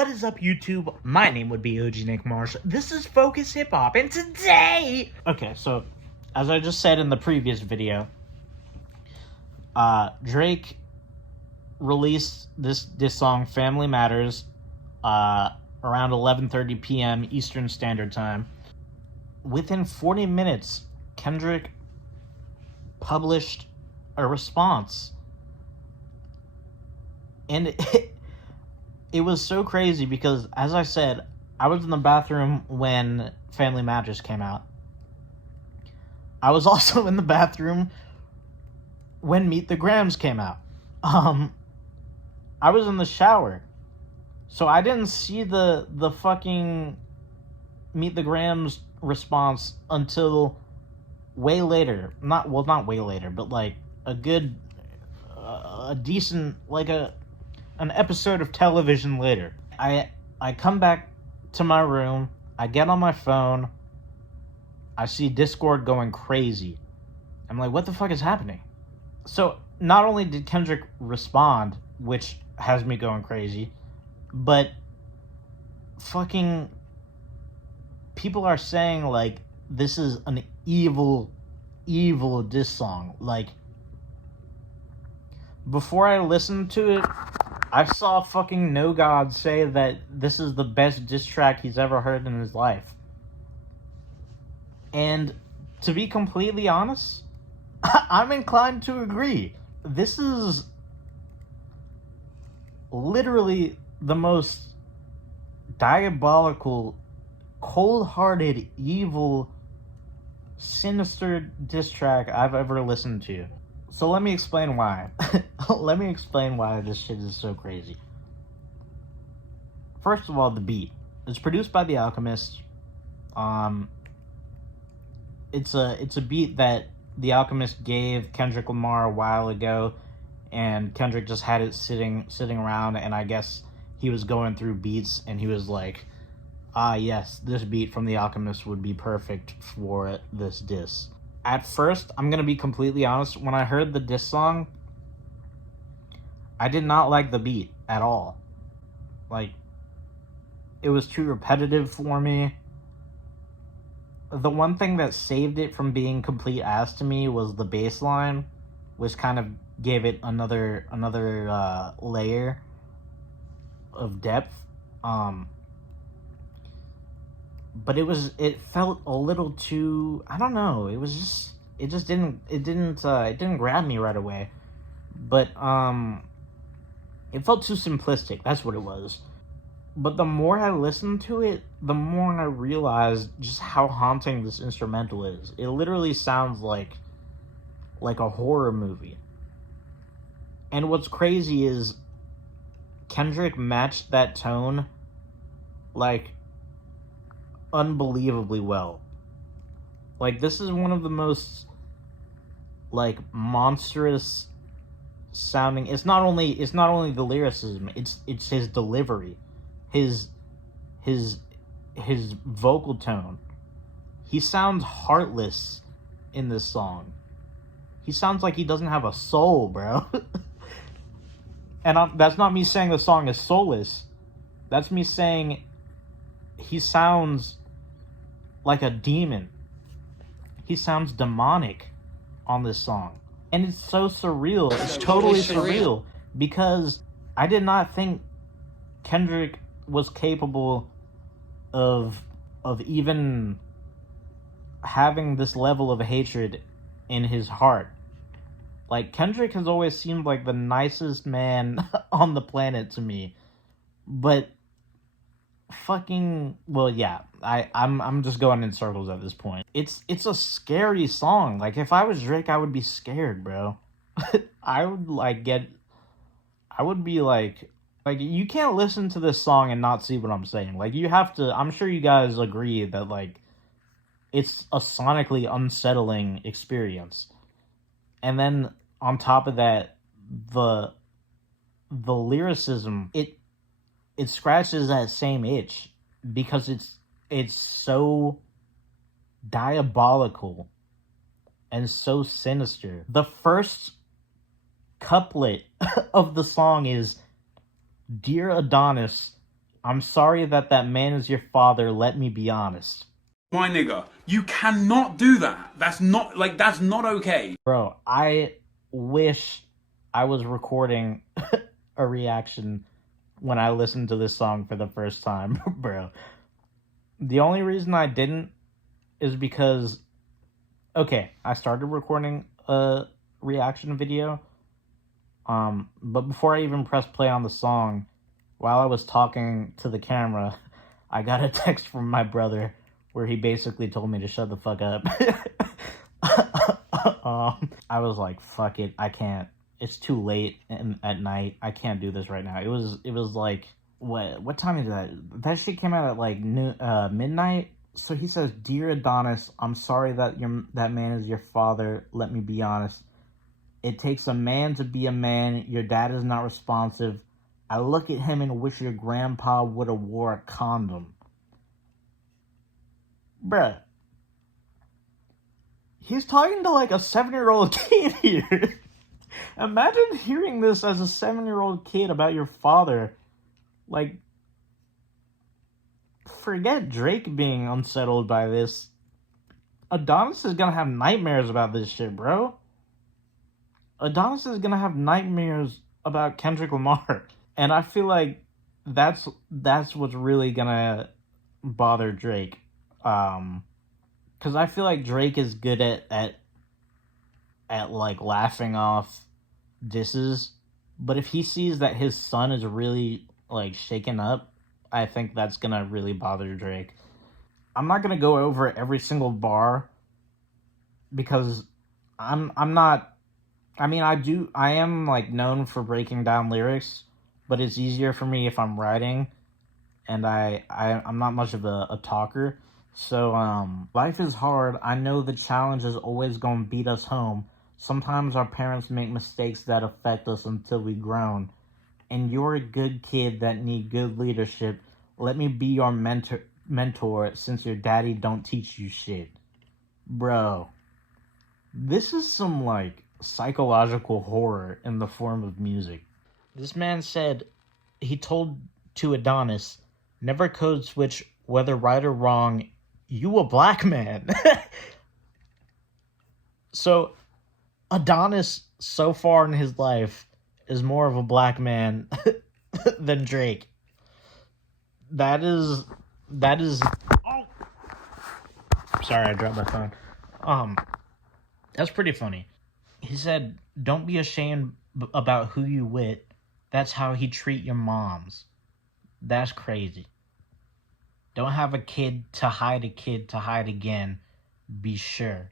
What is up, YouTube? My name would be OG Nick Marsh. This is Focus Hip Hop, and today... Okay, so, as I just said in the previous video, Drake released this song, Family Matters, around 11:30 p.m. Eastern Standard Time. Within 40 minutes, Kendrick published a response. And it was so crazy because, as I said, I was in the bathroom when Family Matters came out. I was also in the bathroom when Meet the Grams came out. I was in the shower. So I didn't see the fucking Meet the Grams response until way later. Not way later, but like a decent, like an episode of television later. I come back to my room, I get on my phone, I see Discord going crazy. I'm like, what the fuck is happening? So, not only did Kendrick respond, which has me going crazy, but fucking people are saying, like, this is an evil diss song. Like, before I listened to it, I saw fucking No God say that this is the best diss track he's ever heard in his life. And to be completely honest, I'm inclined to agree. This is literally the most diabolical, cold-hearted, evil, sinister diss track I've ever listened to. So let me explain why. Let me explain why this shit is so crazy. First of all, the beat. It's produced by The Alchemist. It's a beat that The Alchemist gave Kendrick Lamar a while ago, and Kendrick just had it sitting around, and I guess he was going through beats, and he was like, yes, this beat from The Alchemist would be perfect for this diss. At first, I'm gonna be completely honest, when I heard the diss song, I did not like the beat at all. Like, it was too repetitive for me. The one thing that saved it from being complete ass to me was the bass line, which kind of gave it another layer of depth. But it felt a little too, I don't know, it didn't grab me right away. But it felt too simplistic. That's what it was. But the more I listened to it, the more I realized just how haunting this instrumental is. It literally sounds like a horror movie. And what's crazy is Kendrick matched that tone like unbelievably well. Like, this is one of the most like monstrous sounding. It's not only the lyricism, it's his delivery, his vocal tone. He sounds heartless in this song. He sounds like he doesn't have a soul, bro. And that's not me saying the song is soulless. That's me saying he sounds like a demon. He sounds demonic on this song. And it's so surreal. It's totally surreal. Because I did not think Kendrick was capable of even having this level of hatred in his heart. Like, Kendrick has always seemed like the nicest man on the planet to me. But fucking, well, yeah, I'm just going in circles at this point. It's a scary song. Like, if I was Drake, I would be scared, bro. I would be like, you can't listen to this song and not see what I'm saying. Like, you have to, I'm sure you guys agree that, like, it's a sonically unsettling experience. And then, on top of that, the lyricism, it scratches that same itch because it's so diabolical and so sinister. The first couplet of the song is, "Dear Adonis, I'm sorry that man is your father, let me be honest. My nigga, you cannot do that. That's not okay. Bro, I wish I was recording a reaction when I listened to this song for the first time, bro. The only reason I didn't is because, okay, I started recording a reaction video, but before I even pressed play on the song, while I was talking to the camera, I got a text from my brother where he basically told me to shut the fuck up. I was like, fuck it, I can't. It's too late at night. I can't do this right now. It was like, what time is that? That shit came out at like midnight. So he says, "Dear Adonis, I'm sorry that that man is your father. Let me be honest. It takes a man to be a man. Your dad is not responsive. I look at him and wish your grandpa would have wore a condom." Bruh. He's talking to like a 7-year-old kid here. Imagine hearing this as a 7-year-old kid about your father. Like, forget Drake being unsettled by this. Adonis is gonna have nightmares about this shit, bro. Adonis is gonna have nightmares about Kendrick Lamar. And I feel like that's what's really gonna bother Drake. Because I feel like Drake is good at like laughing off disses, but if he sees that his son is really like shaken up, I think that's gonna really bother Drake. I'm not gonna go over every single bar because I'm not. I mean, I am like known for breaking down lyrics, but it's easier for me if I'm writing, and I'm not much of a talker. So life is hard. I know the challenge is always gonna beat us home. Sometimes our parents make mistakes that affect us until we grown. And you're a good kid that need good leadership. Let me be your mentor since your daddy don't teach you shit. Bro, this is some like psychological horror in the form of music. This man said he told to Adonis, never code switch whether right or wrong, you a black man. So Adonis, so far in his life, is more of a black man than Drake. That is. Oh, sorry, I dropped my phone. That's pretty funny. He said, "Don't be ashamed about who you with. That's how he treat your moms. That's crazy. Don't have a kid to hide again. Be sure."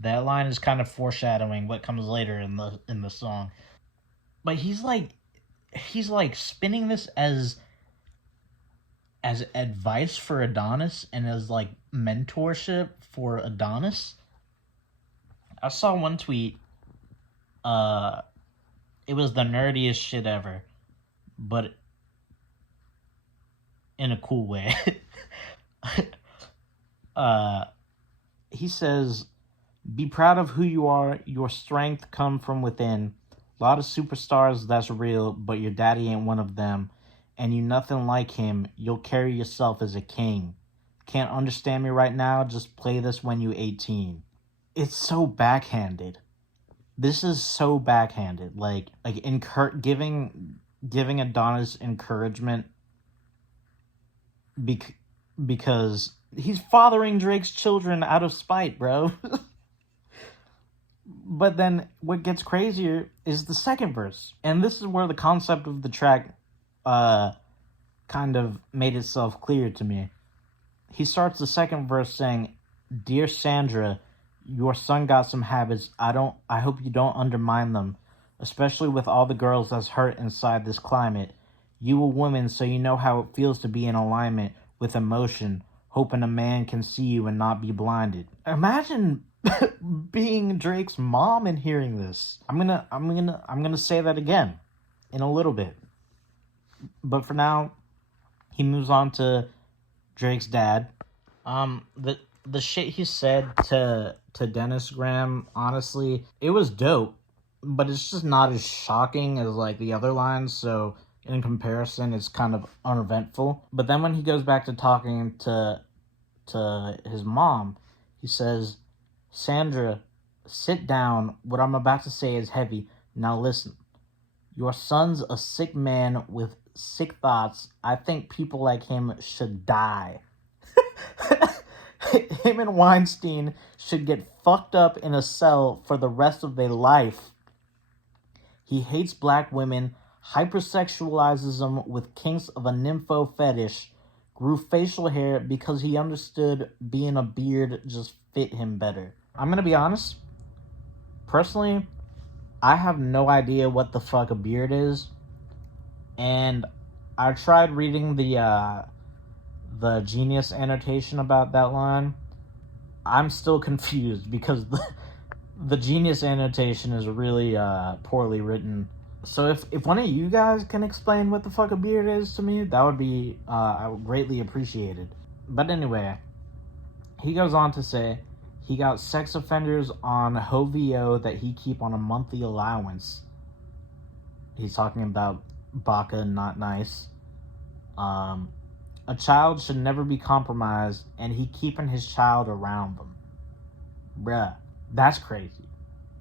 That line is kind of foreshadowing what comes later in the song. But he's like spinning this as advice for Adonis and as like mentorship for Adonis. I saw one tweet. It was the nerdiest shit ever, but in a cool way. He says, "Be proud of who you are. Your strength come from within. A lot of superstars, that's real, but your daddy ain't one of them. And you nothing like him. You'll carry yourself as a king. Can't understand me right now? Just play this when you 18. It's so backhanded. This is so backhanded. Like giving Adonis encouragement because he's fathering Drake's children out of spite, bro. But then what gets crazier is the second verse. And this is where the concept of the track kind of made itself clear to me. He starts the second verse saying, "Dear Sandra, your son got some habits. I hope you don't undermine them, especially with all the girls that's hurt inside this climate. You a woman, so you know how it feels to be in alignment with emotion, hoping a man can see you and not be blinded." Imagine being Drake's mom and hearing this. I'm gonna say that again in a little bit. But for now, he moves on to Drake's dad. The shit he said to Dennis Graham, honestly, it was dope, but it's just not as shocking as like the other lines. So in comparison, it's kind of uneventful. But then when he goes back to talking to his mom, he says, Sandra, sit down. What I'm about to say is heavy. Now listen. Your son's a sick man with sick thoughts. I think people like him should die. Him and Weinstein should get fucked up in a cell for the rest of their life. He hates black women, hypersexualizes them with kinks of a nympho fetish, grew facial hair because he understood being a beard just fit him better. I'm gonna be honest. Personally, I have no idea what the fuck a beard is, and I tried reading the Genius annotation about that line. I'm still confused because the Genius annotation is really poorly written. So if one of you guys can explain what the fuck a beard is to me, that would be I would greatly appreciate it. But anyway, he goes on to say he got sex offenders on HOVO that he keep on a monthly allowance. He's talking about Baca Not Nice. A child should never be compromised, and he keeping his child around them. Bruh, that's crazy.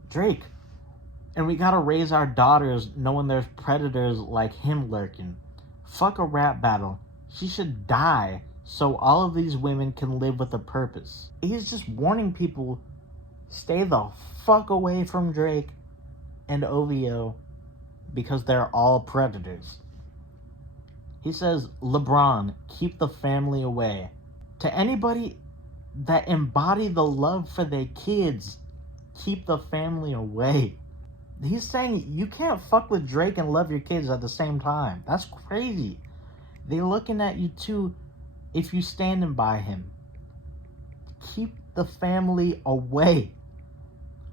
Drake. And we gotta raise our daughters knowing there's predators like him lurking. Fuck a rap battle. She should die so all of these women can live with a purpose. He's just warning people, stay the fuck away from Drake and OVO because they're all predators. He says, LeBron, keep the family away. To anybody that embody the love for their kids, keep the family away. He's saying you can't fuck with Drake and love your kids at the same time. That's crazy. They're looking at you too if you standing by him. Keep the family away.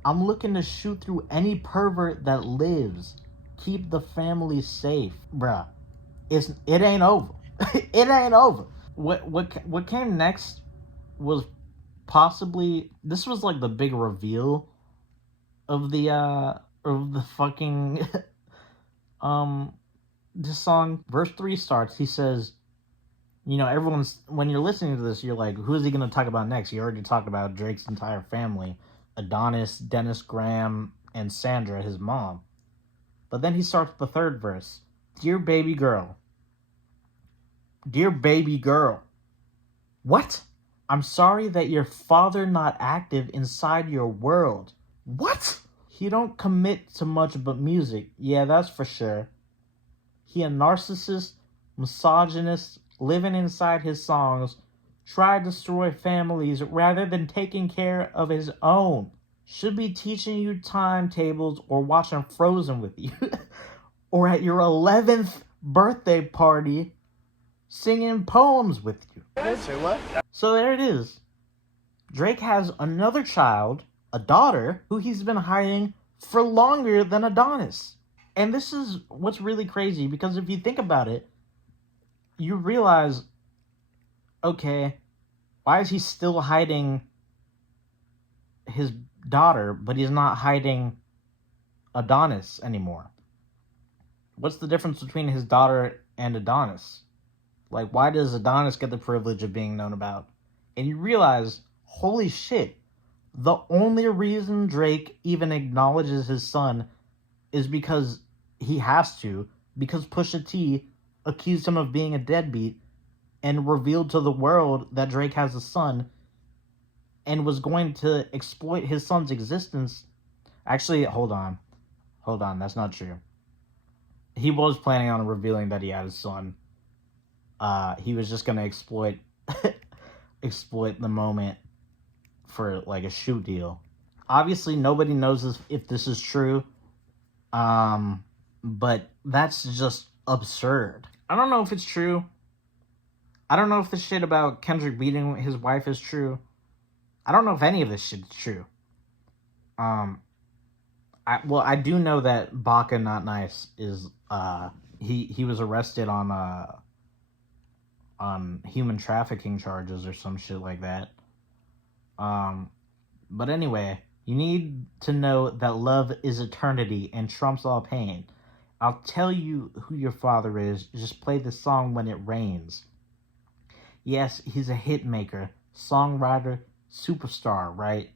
I'm looking to shoot through any pervert that lives. Keep the family safe. Bruh, it ain't over. It ain't over. What came next was possibly, this was like the big reveal of the fucking this song. Verse 3 starts, he says, everyone's, when you're listening to this, you're like, who is he going to talk about next? He already talked about Drake's entire family, Adonis, Dennis Graham, and Sandra, his mom. But then he starts the third verse. Dear baby girl. Dear baby girl. What? I'm sorry that your father not active inside your world. What? He don't commit to much but music. Yeah, that's for sure. He a narcissist, misogynist, living inside his songs, try to destroy families rather than taking care of his own. Should be teaching you timetables or watching Frozen with you. Or at your 11th birthday party, singing poems with you. What? So there it is. Drake has another child, a daughter, who he's been hiding for longer than Adonis. And this is what's really crazy, because if you think about it, you realize, okay, why is he still hiding his daughter, but he's not hiding Adonis anymore? What's the difference between his daughter and Adonis? Like, why does Adonis get the privilege of being known about? And you realize, holy shit, the only reason Drake even acknowledges his son is because he has to, because Pusha T accused him of being a deadbeat and revealed to the world that Drake has a son and was going to exploit his son's existence. Actually, hold on, that's not true. He was planning on revealing that he had a son. He was just gonna exploit the moment for like a shoe deal. Obviously, nobody knows if this is true. But that's just absurd. I don't know if it's true. I don't know if the shit about Kendrick beating his wife is true. I don't know if any of this shit is true. I do know that Baca Not Nice is he was arrested on human trafficking charges or some shit like that. But anyway, you need to know that love is eternity and trumps all pain. I'll tell you who your father is. Just play the song when it rains. Yes, he's a hit maker, songwriter, superstar, right?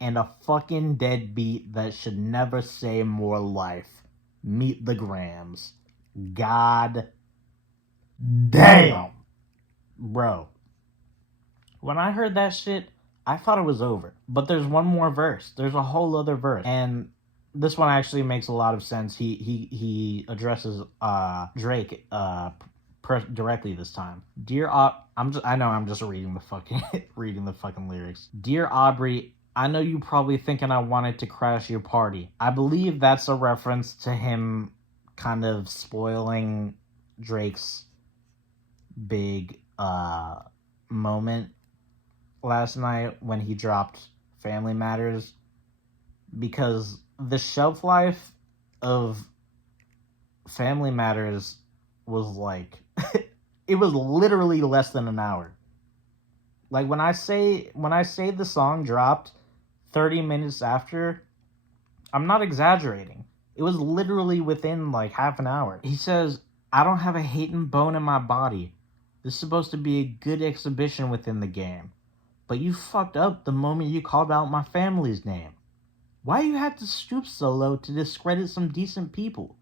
And a fucking deadbeat that should never say more life. Meet the Grams. God damn. Bro. When I heard that shit, I thought it was over. But there's one more verse. There's a whole other verse. And this one actually makes a lot of sense. He addresses Drake directly this time. I know I'm just reading the fucking lyrics. Dear Aubrey, I know you probably thinking I wanted to crash your party. I believe that's a reference to him kind of spoiling Drake's big moment last night when he dropped Family Matters, because the shelf life of Family Matters was like it was literally less than an hour. Like when I say the song dropped 30 minutes after, I'm not exaggerating. It was literally within like half an hour. He says, I don't have a hating bone in my body. This is supposed to be a good exhibition within the game. But you fucked up the moment you called out my family's name. Why you had to stoop so low to discredit some decent people?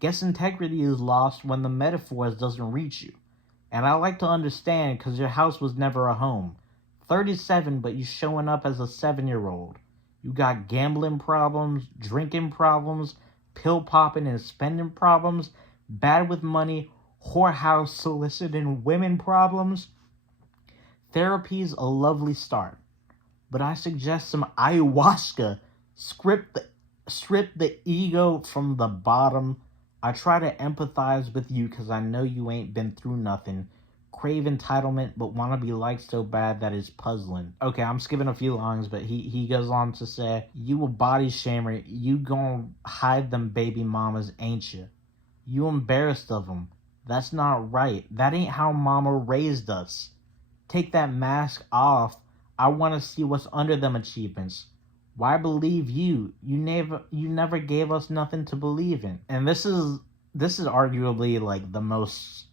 Guess integrity is lost when the metaphors doesn't reach you. And I like to understand because your house was never a home. 37, but you showing up as a 7-year-old. You got gambling problems, drinking problems, pill popping and spending problems, bad with money, whorehouse soliciting women problems. Therapy's a lovely start, but I suggest some ayahuasca. Strip the ego from the bottom. I try to empathize with you because I know you ain't been through nothing. Crave entitlement, but want to be liked so bad that it's puzzling. Okay, I'm skipping a few lines, but he goes on to say, you a body shamer, you gon' hide them baby mamas, ain't you? You embarrassed of them. That's not right. That ain't how mama raised us. Take that mask off. I want to see what's under them achievements. Why believe you? You never gave us nothing to believe in. And this is arguably like the most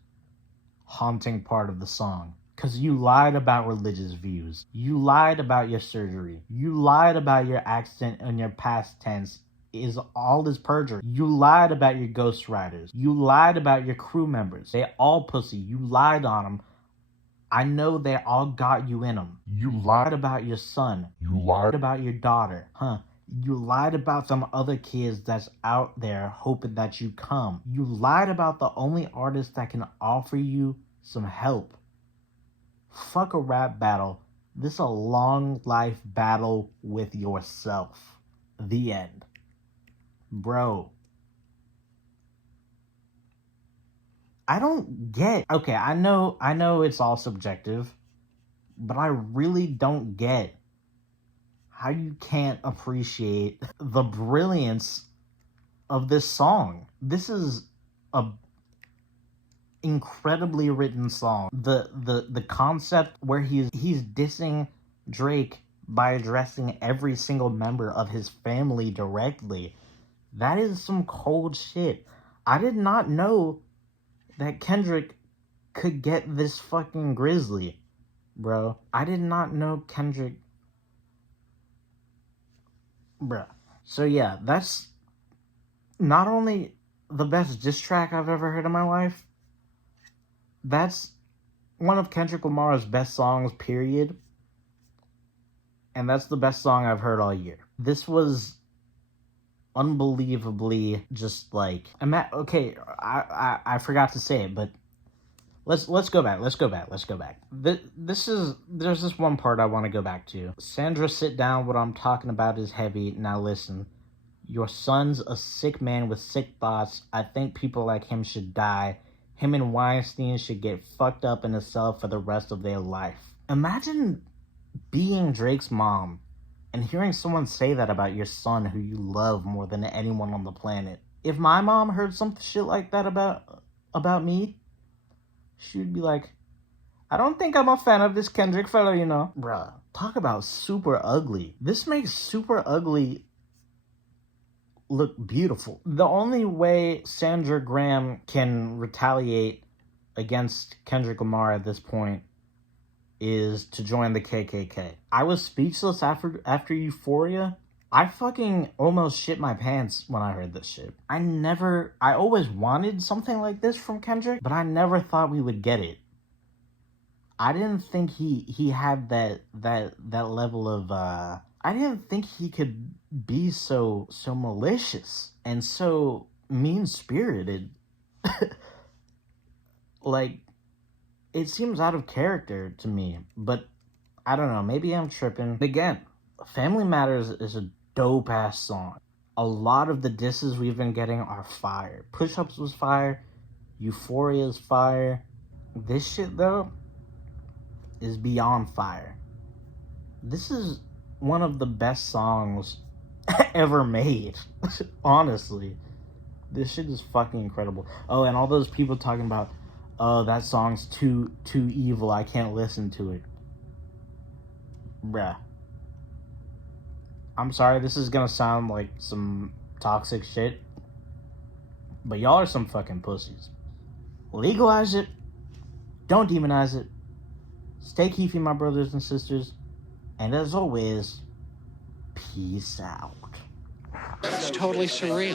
haunting part of the song, because you lied about religious views. You lied about your surgery. You lied about your accident in your past tense is all this perjury. You lied about your ghostwriters. You lied about your crew members. They all pussy. You lied on them. I know they all got you in them. You lied about your son. You lied about your daughter. You lied about some other kids that's out there hoping that you come. You lied about the only artist that can offer you some help. Fuck a rap battle. This a long life battle with yourself. The end. Bro. I don't get... Okay, I know it's all subjective, but I really don't get how you can't appreciate the brilliance of this song. This is a incredibly written song. The concept where he's dissing Drake by addressing every single member of his family directly. That is some cold shit. I did not know that Kendrick could get this fucking grisly, bro. I did not know Kendrick... Bruh. So yeah, that's not only the best diss track I've ever heard in my life, that's one of Kendrick Lamar's best songs, period. And that's the best song I've heard all year. This was unbelievably just like... Okay, I forgot to say it, but let's go back. There's this one part I want to go back to. Sandra, sit down. What I'm talking about is heavy. Now listen. Your son's a sick man with sick thoughts. I think people like him should die. Him and Weinstein should get fucked up in a cell for the rest of their life. Imagine being Drake's mom and hearing someone say that about your son who you love more than anyone on the planet. If my mom heard some shit like that about me, she would be like, I don't think I'm a fan of this Kendrick fellow, you know. Bruh, talk about super ugly. This makes super ugly look beautiful. The only way Sandra Graham can retaliate against Kendrick Lamar at this point is to join the KKK. I was speechless after Euphoria. I fucking almost shit my pants when I heard this shit. I always wanted something like this from Kendrick, but I never thought we would get it. I didn't think he had that level of I didn't think he could be so malicious and so mean-spirited. Like, it seems out of character to me, but I don't know, maybe I'm tripping. Again, Family Matters is a dope-ass song. A lot of the disses we've been getting are fire. Push-Ups was fire. Euphoria is fire. This shit, though, is beyond fire. This is one of the best songs ever made. Honestly. This shit is fucking incredible. Oh, and all those people talking about, oh, that song's too evil, I can't listen to it. Bruh. I'm sorry, this is gonna sound like some toxic shit, but y'all are some fucking pussies. Legalize it. Don't demonize it. Stay keefy, my brothers and sisters. And as always, peace out. It's totally surreal.